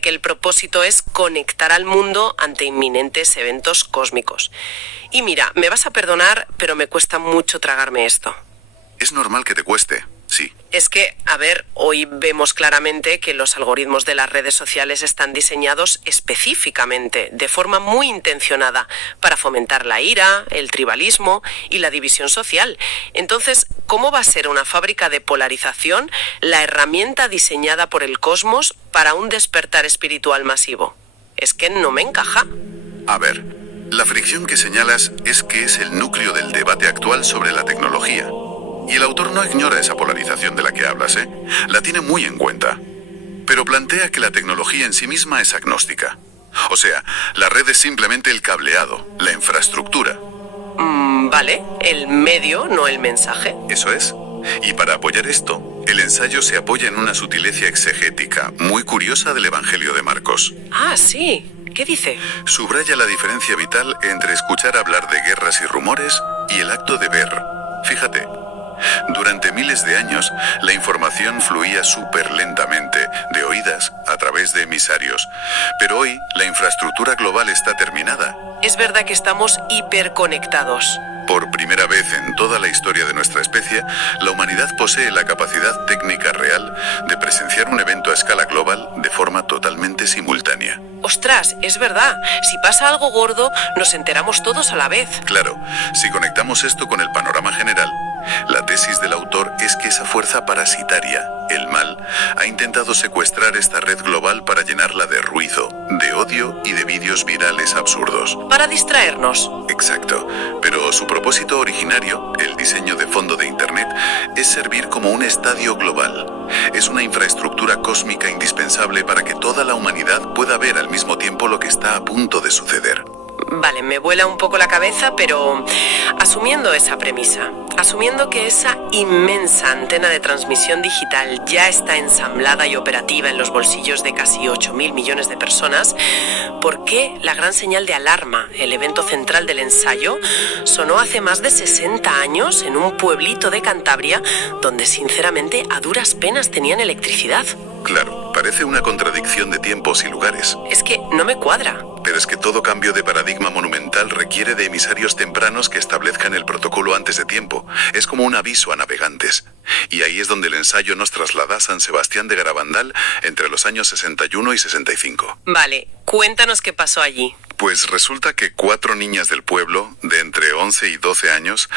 que el propósito es conectar al mundo ante inminentes eventos cósmicos. Y mira, me vas a perdonar, pero me cuesta mucho tragarme esto. Es normal que te cueste, sí. Es que, a ver, hoy vemos claramente que los algoritmos de las redes sociales están diseñados específicamente, de forma muy intencionada, para fomentar la ira, el tribalismo y la división social. Entonces, ¿cómo va a ser una fábrica de polarización la herramienta diseñada por el cosmos para un despertar espiritual masivo? Es que no me encaja. A ver, la fricción que señalas es que es el núcleo del debate actual sobre la tecnología. Y el autor no ignora esa polarización de la que hablas, ¿eh? La tiene muy en cuenta. Pero plantea que la tecnología en sí misma es agnóstica. O sea, la red es simplemente el cableado, la infraestructura. Vale, el medio, no el mensaje. Eso es. Y para apoyar esto, el ensayo se apoya en una sutileza exegética muy curiosa del Evangelio de Marcos. Ah, sí. ¿Qué dice? Subraya la diferencia vital entre escuchar hablar de guerras y rumores y el acto de ver. Fíjate. Durante miles de años, la información fluía súper lentamente, de oídas, a través de emisarios. Pero hoy, la infraestructura global está terminada. Es verdad que estamos hiperconectados. Por primera vez en toda la historia de nuestra especie, la humanidad posee la capacidad técnica real de presenciar un evento a escala global de forma totalmente simultánea. ¡Ostras! Es verdad. Si pasa algo gordo, nos enteramos todos a la vez. Claro, si conectamos esto con el panorama general, la tesis del autor es que esa fuerza parasitaria, el mal, ha intentado secuestrar esta red global para llenarla de ruido, de odio y de vídeos virales absurdos. Para distraernos. Exacto, pero su propósito originario, el diseño de fondo de Internet, es servir como un estadio global. Es una infraestructura cósmica indispensable para que toda la humanidad pueda ver al mismo tiempo lo que está a punto de suceder. Vale, me vuela un poco la cabeza, pero asumiendo esa premisa, asumiendo que esa inmensa antena de transmisión digital ya está ensamblada y operativa en los bolsillos de casi 8.000 millones de personas, ¿por qué la gran señal de alarma, el evento central del ensayo, sonó hace más de 60 años en un pueblito de Cantabria donde sinceramente a duras penas tenían electricidad? Claro, parece una contradicción de tiempos y lugares. Es que no me cuadra. Pero es que todo cambio de paradigma monumental requiere de emisarios tempranos que establezcan el protocolo antes de tiempo. Es como un aviso a navegantes. Y ahí es donde el ensayo nos traslada a San Sebastián de Garabandal entre los años 61 y 65. Vale, cuéntanos qué pasó allí. Pues resulta que 4 niñas del pueblo, de entre 11 y 12 años,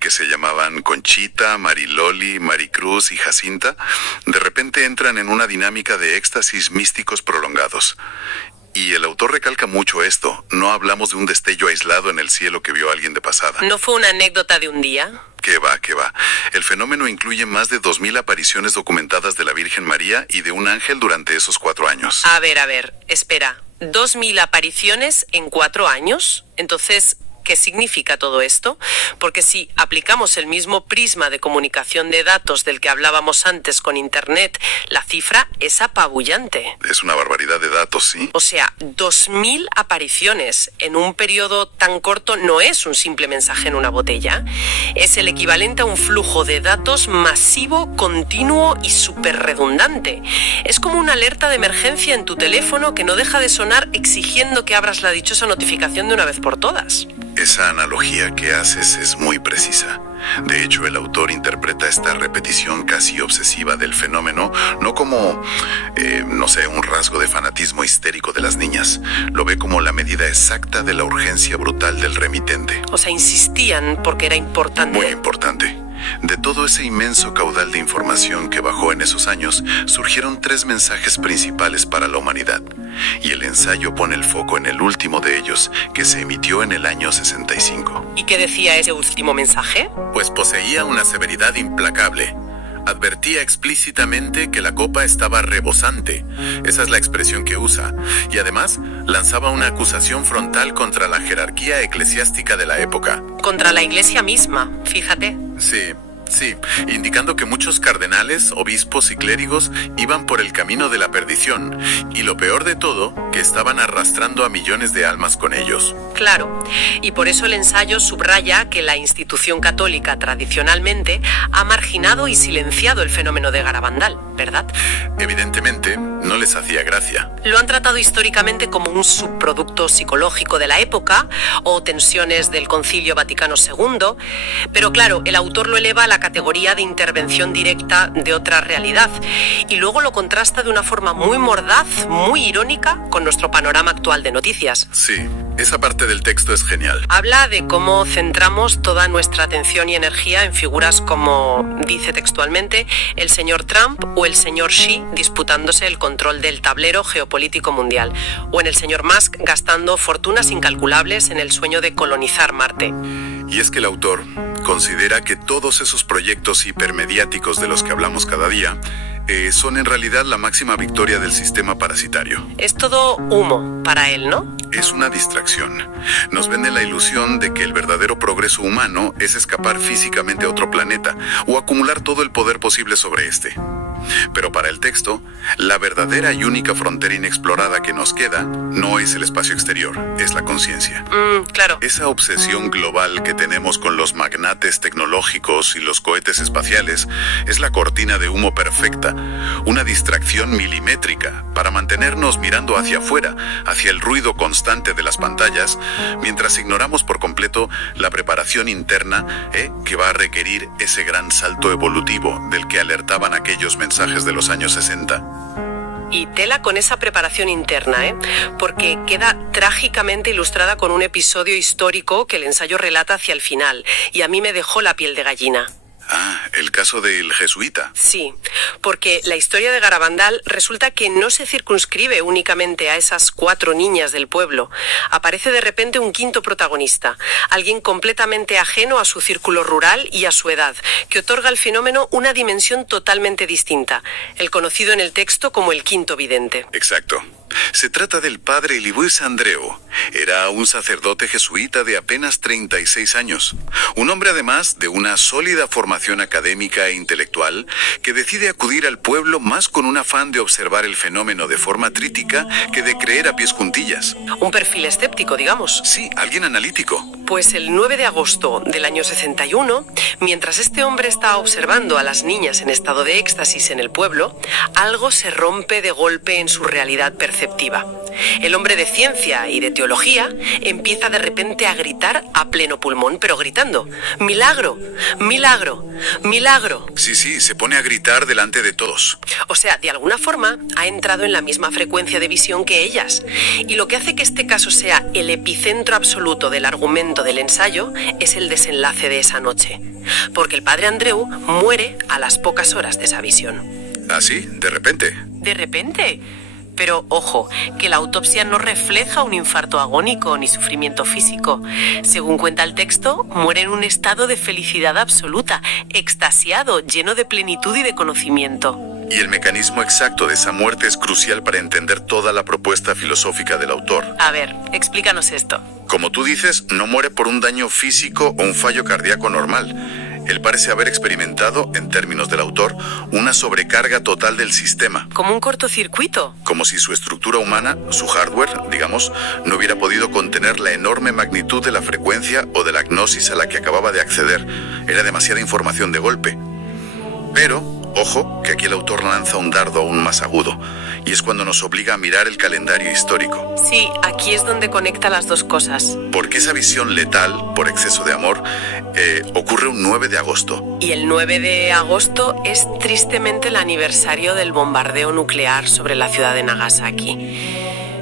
que se llamaban Conchita, Mariloli, Maricruz y Jacinta, de repente entran en una dinámica de éxtasis místicos prolongados. Y el autor recalca mucho esto. No hablamos de un destello aislado en el cielo que vio alguien de pasada. ¿No fue una anécdota de un día? ¿Qué va, qué va? El fenómeno incluye más de 2.000 apariciones documentadas de la Virgen María y de un ángel durante esos 4 años. A ver, espera. 2.000 apariciones en 4 años. Entonces, ¿qué significa todo esto? Porque si aplicamos el mismo prisma de comunicación de datos del que hablábamos antes con Internet, la cifra es apabullante. Es una barbaridad de datos, ¿sí? O sea, 2.000 apariciones en un periodo tan corto no es un simple mensaje en una botella. Es el equivalente a un flujo de datos masivo, continuo y súper redundante. Es como una alerta de emergencia en tu teléfono que no deja de sonar exigiendo que abras la dichosa notificación de una vez por todas. Esa analogía que haces es muy precisa. De hecho, el autor interpreta esta repetición casi obsesiva del fenómeno no como, un rasgo de fanatismo histérico de las niñas. Lo ve como la medida exacta de la urgencia brutal del remitente. O sea, insistían porque era importante. Muy importante. De todo ese inmenso caudal de información que bajó en esos años, surgieron 3 mensajes principales para la humanidad. Y el ensayo pone el foco en el último de ellos, que se emitió en el año 65. ¿Y qué decía ese último mensaje? Pues poseía una severidad implacable. Advertía explícitamente que la copa estaba rebosante. Esa es la expresión que usa. Y además, lanzaba una acusación frontal contra la jerarquía eclesiástica de la época. Contra la iglesia misma, fíjate. Sí, indicando que muchos cardenales, obispos y clérigos iban por el camino de la perdición. Y lo peor de todo que estaban arrastrando a millones de almas con ellos. Claro, y por eso el ensayo subraya que la institución católica tradicionalmente ha marginado y silenciado el fenómeno de Garabandal, ¿verdad? Evidentemente, no les hacía gracia. Lo han tratado históricamente como un subproducto psicológico de la época o tensiones del Concilio Vaticano II, pero claro, el autor lo eleva a la categoría de intervención directa de otra realidad y luego lo contrasta de una forma muy mordaz, muy irónica con nuestro panorama actual de noticias. Sí, esa parte del texto es genial. Habla de cómo centramos toda nuestra atención y energía en figuras como, dice textualmente, el señor Trump o el señor Xi disputándose el control del tablero geopolítico mundial, o en el señor Musk gastando fortunas incalculables en el sueño de colonizar Marte. Y es que el autor considera que todos esos proyectos hipermediáticos de los que hablamos cada día son en realidad la máxima victoria del sistema parasitario. Es todo humo para él, ¿no? Es una distracción. Nos vende la ilusión de que el verdadero progreso humano es escapar físicamente a otro planeta o acumular todo el poder posible sobre este. Pero para el texto, la verdadera y única frontera inexplorada que nos queda no es el espacio exterior, es la conciencia. Claro. Esa obsesión global que tenemos con los magnates tecnológicos y los cohetes espaciales es la cortina de humo perfecta, una distracción milimétrica para mantenernos mirando hacia afuera, hacia el ruido constante de las pantallas, mientras ignoramos por completo la preparación interna que va a requerir ese gran salto evolutivo del que alertaban aquellos mensajes de los años 60. Y tela con esa preparación interna, porque queda trágicamente ilustrada con un episodio histórico que el ensayo relata hacia el final, y a mí me dejó la piel de gallina. Ah, el caso del jesuita. Sí, porque la historia de Garabandal resulta que no se circunscribe únicamente a esas 4 niñas del pueblo. Aparece de repente un quinto protagonista, alguien completamente ajeno a su círculo rural y a su edad, que otorga al fenómeno una dimensión totalmente distinta, el conocido en el texto como el quinto vidente. Exacto. Se trata del padre Luis Andreu. Era un sacerdote jesuita de apenas 36 años. Un hombre además de una sólida formación académica e intelectual que decide acudir al pueblo más con un afán de observar el fenómeno de forma crítica que de creer a pies juntillas. Un perfil escéptico, digamos. Sí, alguien analítico. Pues el 9 de agosto del año 61, mientras este hombre está observando a las niñas en estado de éxtasis en el pueblo, algo se rompe de golpe en su realidad perceptiva. El hombre de ciencia y de teología empieza de repente a gritar a pleno pulmón, pero gritando: ¡milagro! ¡Milagro! ¡Milagro! Sí, se pone a gritar delante de todos. O sea, de alguna forma ha entrado en la misma frecuencia de visión que ellas. Y lo que hace que este caso sea el epicentro absoluto del argumento del ensayo es el desenlace de esa noche. Porque el padre Andreu muere a las pocas horas de esa visión. ¿Ah, sí? ¿De repente? ¿De repente? Pero, ojo, que la autopsia no refleja un infarto agónico ni sufrimiento físico. Según cuenta el texto, muere en un estado de felicidad absoluta, extasiado, lleno de plenitud y de conocimiento. Y el mecanismo exacto de esa muerte es crucial para entender toda la propuesta filosófica del autor. A ver, explícanos esto. Como tú dices, no muere por un daño físico o un fallo cardíaco normal. Él parece haber experimentado, en términos del autor, una sobrecarga total del sistema. ¿Como un cortocircuito? Como si su estructura humana, su hardware, digamos, no hubiera podido contener la enorme magnitud de la frecuencia o de la gnosis a la que acababa de acceder. Era demasiada información de golpe. Pero, ojo, que aquí el autor lanza un dardo aún más agudo, y es cuando nos obliga a mirar el calendario histórico. Sí, aquí es donde conecta las dos cosas. Porque esa visión letal, por exceso de amor, ocurre un 9 de agosto. Y el 9 de agosto es tristemente el aniversario del bombardeo nuclear sobre la ciudad de Nagasaki.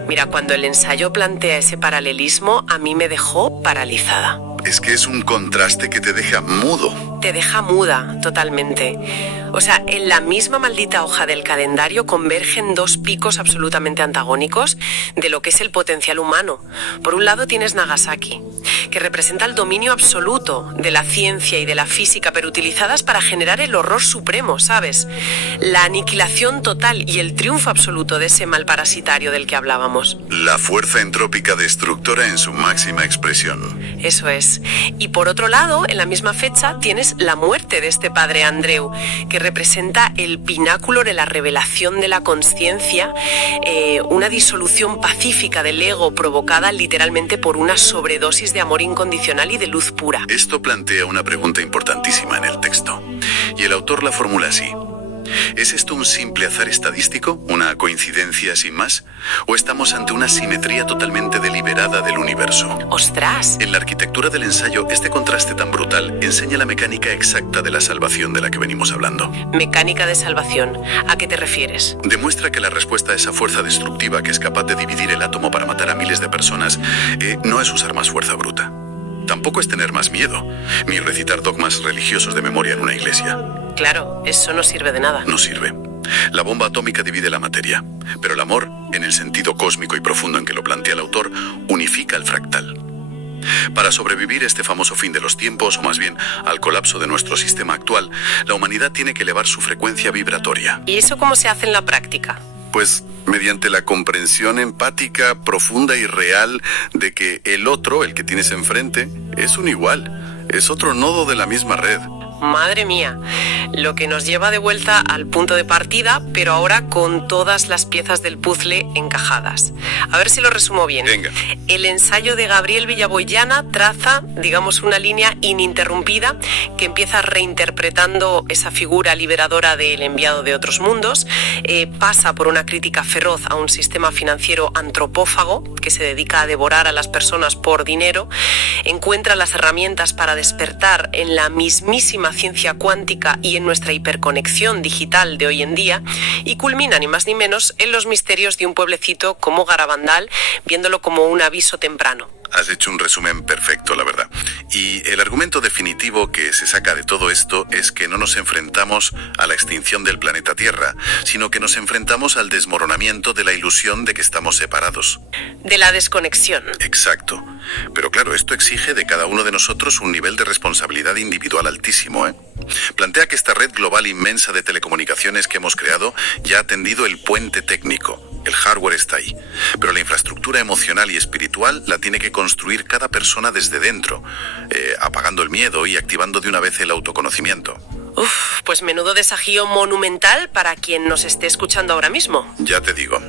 Mira, cuando el ensayo plantea ese paralelismo, a mí me dejó paralizada. Es que es un contraste que te deja mudo. Te deja muda, totalmente. O sea, en la misma maldita hoja del calendario convergen 2 picos absolutamente antagónicos de lo que es el potencial humano. Por un lado tienes Nagasaki, que representa el dominio absoluto de la ciencia y de la física, pero utilizadas para generar el horror supremo, ¿sabes? La aniquilación total y el triunfo absoluto de ese mal parasitario del que hablábamos. La fuerza entrópica destructora en su máxima expresión. Eso es. Y por otro lado, en la misma fecha, tienes la muerte de este padre Andreu, que representa el pináculo de la revelación de la consciencia, una disolución pacífica del ego provocada literalmente por una sobredosis de amor incondicional y de luz pura. Esto plantea una pregunta importantísima en el texto, y el autor la formula así. ¿Es esto un simple azar estadístico, una coincidencia sin más? ¿O estamos ante una simetría totalmente deliberada del universo? ¡Ostras! En la arquitectura del ensayo, este contraste tan brutal enseña la mecánica exacta de la salvación de la que venimos hablando. Mecánica de salvación. ¿A qué te refieres? Demuestra que la respuesta a esa fuerza destructiva que es capaz de dividir el átomo para matar a miles de personas no es usar más fuerza bruta. Tampoco es tener más miedo, ni recitar dogmas religiosos de memoria en una iglesia. Claro, eso no sirve de nada. No sirve. La bomba atómica divide la materia, pero el amor, en el sentido cósmico y profundo en que lo plantea el autor, unifica el fractal. Para sobrevivir a este famoso fin de los tiempos, o más bien al colapso de nuestro sistema actual, la humanidad tiene que elevar su frecuencia vibratoria. ¿Y eso cómo se hace en la práctica? Pues mediante la comprensión empática, profunda y real de que el otro, el que tienes enfrente, es un igual, es otro nodo de la misma red. Madre mía, lo que nos lleva de vuelta al punto de partida, pero ahora con todas las piezas del puzzle encajadas. A ver si lo resumo bien. Venga. El ensayo de Gabriel Villaboyana traza, digamos, una línea ininterrumpida que empieza reinterpretando esa figura liberadora del enviado de otros mundos, pasa por una crítica feroz a un sistema financiero antropófago que se dedica a devorar a las personas por dinero, encuentra las herramientas para despertar en la mismísima ciencia cuántica y en nuestra hiperconexión digital de hoy en día, y culmina ni más ni menos en los misterios de un pueblecito como Garabandal, viéndolo como un aviso temprano. Has hecho un resumen perfecto, la verdad. Y el argumento definitivo que se saca de todo esto es que no nos enfrentamos a la extinción del planeta Tierra, sino que nos enfrentamos al desmoronamiento de la ilusión de que estamos separados. De la desconexión. Exacto. Pero claro, esto exige de cada uno de nosotros un nivel de responsabilidad individual altísimo, ¿eh? Plantea que esta red global inmensa de telecomunicaciones que hemos creado ya ha tendido el puente técnico. El hardware está ahí, pero la infraestructura emocional y espiritual la tiene que construir cada persona desde dentro, apagando el miedo y activando de una vez el autoconocimiento. Uf, pues menudo desafío monumental para quien nos esté escuchando ahora mismo. Ya te digo.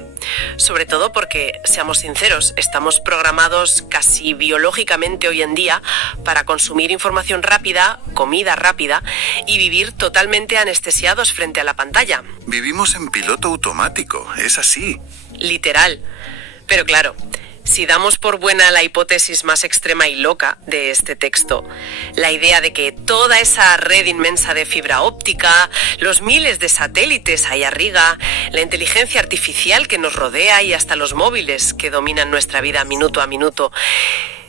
Sobre todo porque, seamos sinceros, estamos programados casi biológicamente hoy en día para consumir información rápida, comida rápida y vivir totalmente anestesiados frente a la pantalla. Vivimos en piloto automático, es así. Literal. Pero claro, si damos por buena la hipótesis más extrema y loca de este texto, la idea de que toda esa red inmensa de fibra óptica, los miles de satélites ahí arriba, la inteligencia artificial que nos rodea y hasta los móviles que dominan nuestra vida minuto a minuto,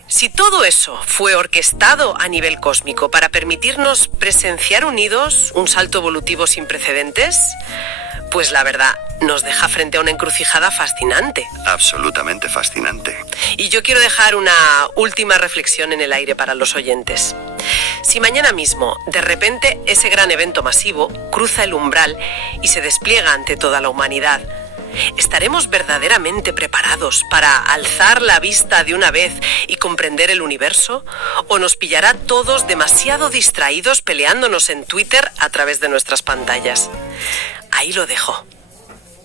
si todo eso fue orquestado a nivel cósmico para permitirnos presenciar unidos un salto evolutivo sin precedentes, pues la verdad nos deja frente a una encrucijada fascinante. Absolutamente fascinante. Y yo quiero dejar una última reflexión en el aire para los oyentes. Si mañana mismo, de repente, ese gran evento masivo cruza el umbral y se despliega ante toda la humanidad, ¿estaremos verdaderamente preparados para alzar la vista de una vez y comprender el universo? ¿O nos pillará todos demasiado distraídos peleándonos en Twitter a través de nuestras pantallas? Ahí lo dejo.